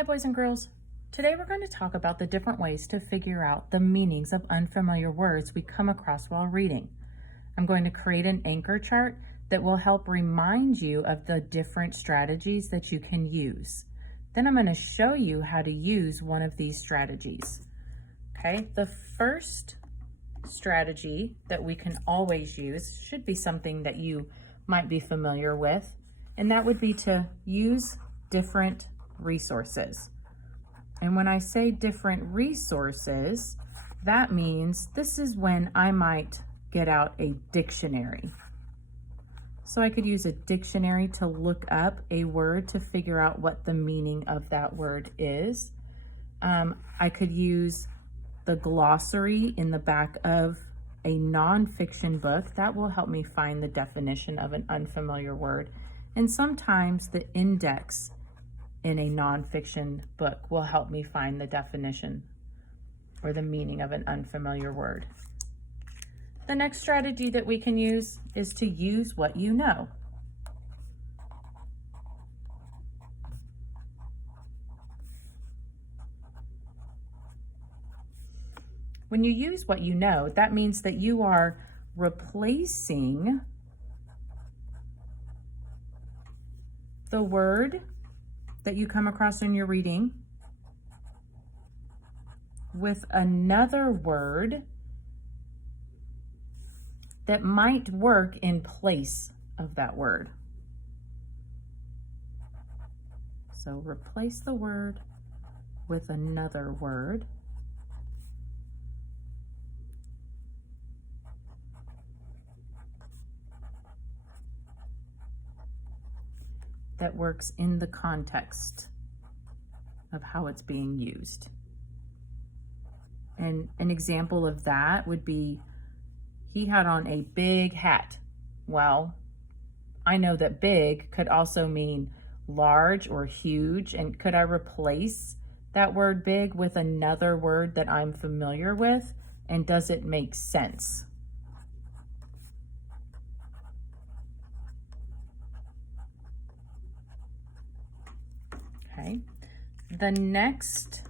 Hi, boys and girls. Today we're going to talk about the different ways to figure out the meanings of unfamiliar words we come across while reading. I'm going to create an anchor chart that will help remind you of the different strategies that you can use. Then I'm going to show you how to use one of these strategies. Okay, the first strategy that we can always use should be something that you might be familiar with, and that would be to use different resources. And when I say different resources, that means this is when I might get out a dictionary. So I could use a dictionary to look up a word to figure out what the meaning of that word is. I could use the glossary in the back of a nonfiction book. That will help me find the definition of an unfamiliar word. And sometimes the index in a nonfiction book will help me find the definition or the meaning of an unfamiliar word. The next strategy that we can use is to use what you know. When you use what you know, that means that you are replacing the word that you come across in your reading with another word that might work in place of that word. So replace the word with another word that works in the context of how it's being used. And an example of that would be, he had on a big hat. Well, I know that big could also mean large or huge. And could I replace that word big with another word that I'm familiar with? And does it make sense? Okay. The next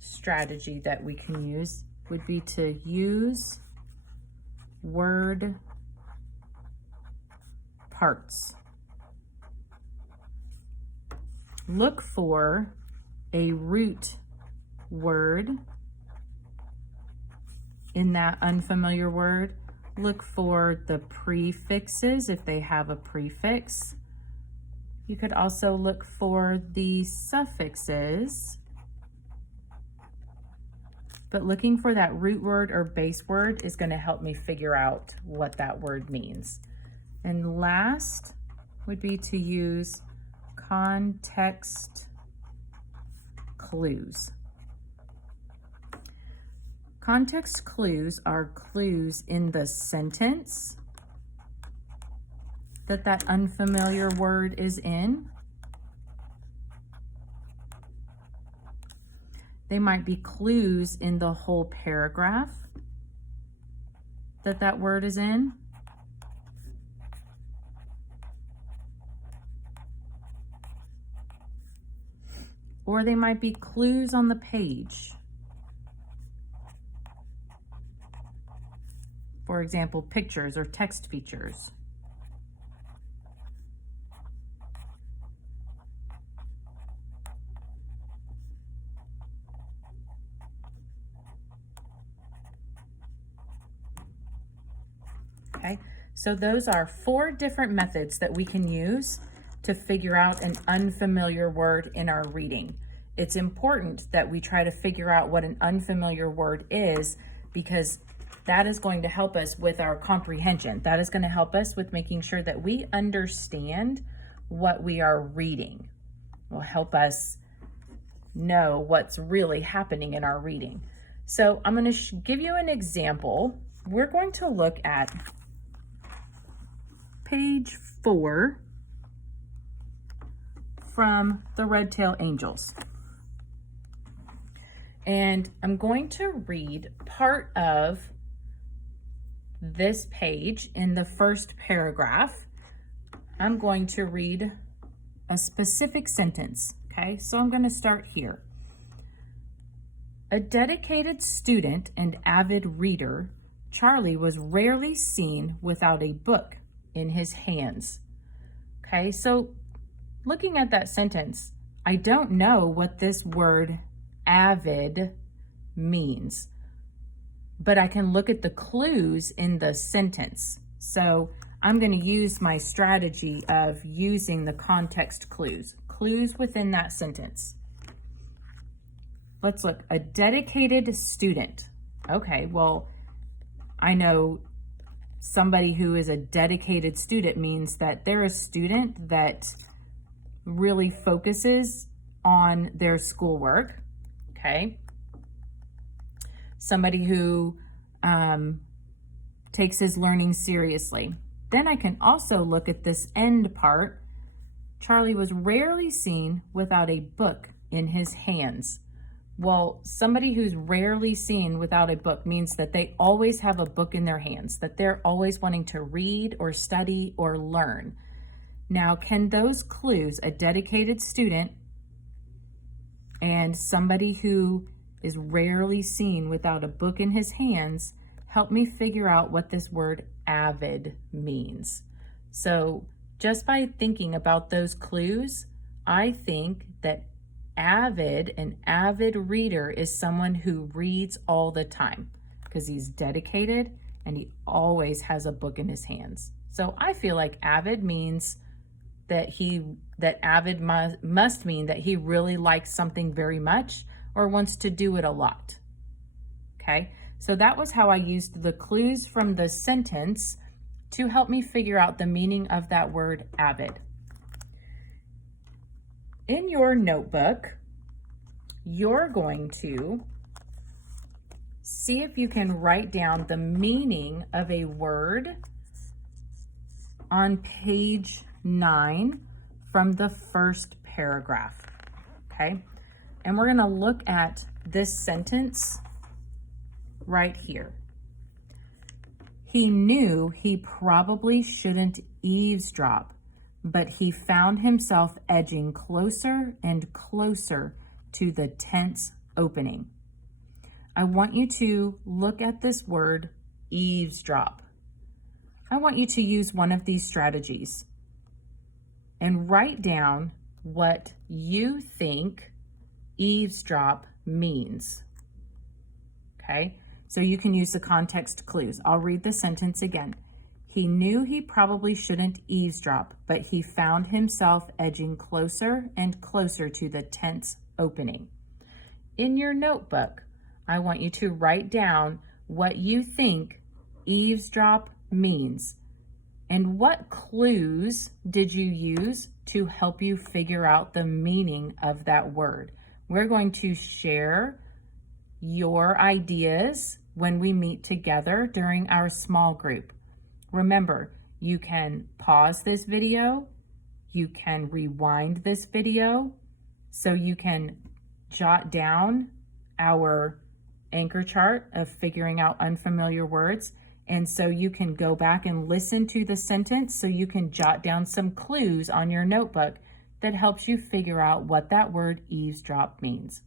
strategy that we can use would be to use word parts. Look for a root word in that unfamiliar word. Look for the prefixes if they have a prefix. You could also look for the suffixes, but looking for that root word or base word is going to help me figure out what that word means. And last would be to use context clues. Context clues are clues in the sentence that unfamiliar word is in. They might be clues in the whole paragraph that word is in. Or they might be clues on the page. For example, pictures or text features. Okay, so those are 4 different methods that we can use to figure out an unfamiliar word in our reading. It's important that we try to figure out what an unfamiliar word is, because that is going to help us with our comprehension. That is going to help us with making sure that we understand what we are reading. Will help us know what's really happening in our reading. So I'm going to give you an example. We're going to look at page 4 from the Red Tail Angels. And I'm going to read part of this page in the first paragraph. I'm going to read a specific sentence, Okay, so I'm going to start here. A dedicated student and avid reader, Charlie was rarely seen without a book in his hands. Okay, so looking at that sentence, I don't know what this word avid means, but I can look at the clues in the sentence. So I'm going to use my strategy of using the context clues within that sentence. Let's look. A dedicated student. Okay, well, I know somebody who is a dedicated student means that they're a student that really focuses on their schoolwork. Okay. Somebody who takes his learning seriously. Then I can also look at this end part. Charlie was rarely seen without a book in his hands. Well, somebody who's rarely seen without a book means that they always have a book in their hands, that they're always wanting to read or study or learn. Now, can those clues, a dedicated student and somebody who is rarely seen without a book in his hands, help me figure out what this word avid means? So just by thinking about those clues, I think that an avid reader is someone who reads all the time because he's dedicated and he always has a book in his hands. So I feel like avid means that avid must mean that he really likes something very much or wants to do it a lot. Okay, so that was how I used the clues from the sentence to help me figure out the meaning of that word avid. In your notebook, you're going to see if you can write down the meaning of a word on page 9 from the first paragraph, okay? And we're gonna look at this sentence right here. He knew he probably shouldn't eavesdrop, but he found himself edging closer and closer to the tent's opening. I want you to look at this word eavesdrop. I want you to use one of these strategies and write down what you think eavesdrop means. Okay, so you can use the context clues. I'll read the sentence again. He knew he probably shouldn't eavesdrop, but he found himself edging closer and closer to the tent's opening. In your notebook, I want you to write down what you think eavesdrop means and what clues did you use to help you figure out the meaning of that word. We're going to share your ideas when we meet together during our small group. Remember, you can pause this video, you can rewind this video, so you can jot down our anchor chart of figuring out unfamiliar words, and so you can go back and listen to the sentence so you can jot down some clues on your notebook that helps you figure out what that word eavesdrop means.